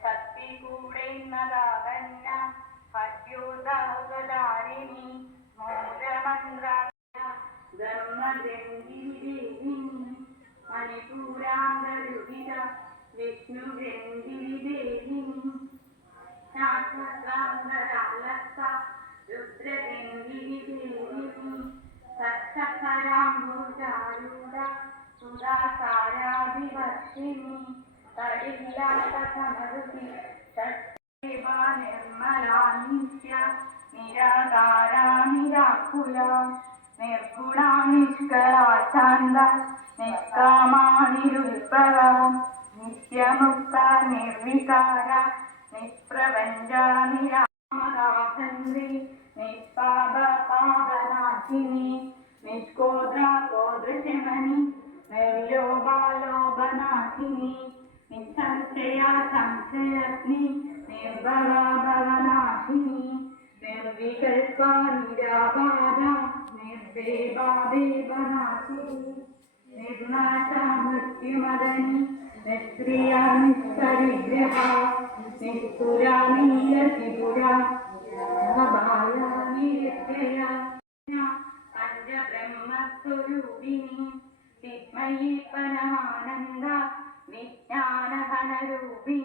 ശക്തി കൂടെന്നതാകന്ന ഹര്യോദാരിണി മൂലമന്ത്ര ബ്രഹ്മഗ്രന്ഥിദേവിനി മണിപൂരാന്തരുഹിത വിഷ്ണുഗ്രന്ഥിദേവിനി ശാശ്വതാന്തരാലക്ക രുദ്രഗ്രന്ഥിദേവിനി സക്ഷരാംബുജാരൂഢ സുധാസാരാഭിവർഷിണി തടില്ലാത്ത സമരുതി ഷഡ്ദേവാ നിർമ്മലാ നിത്യ നിരാകാരാ നിരാകുല നിർഗുണാ നിഷ്കളാ ശാന്ത നിഷ്കാമാ നിരുത്ഭവ നിത്യമുക്ത നിർവികാര നിഷ്പ്രപഞ്ച നിരാമരാധന്ത്രി നിഷ്പാപ പാപനാശിനി നിഷ്കോദ്ര കോദ്രശമനി നിർലോഭാലോഭനാശിനി നിസംശയ സംശയഗ്നി നിർഭവ ഭവനാശിനി നിർവികൽപ നിരാബാധ നിർദേവാദേവനാശിനി നിർനാശ മൃത്യുമദനി നിഷ്ക്രിയ നിഷ്കരിഗ്രഹ നിസ്തുര നീലത്രിപുര ഭവായ നിത്യയ പഞ്ചബ്രഹ്മസ്വരൂപിണി ചിന്മയീ പരമാനന്ദ വിജ്ഞാനഘനരൂപിണി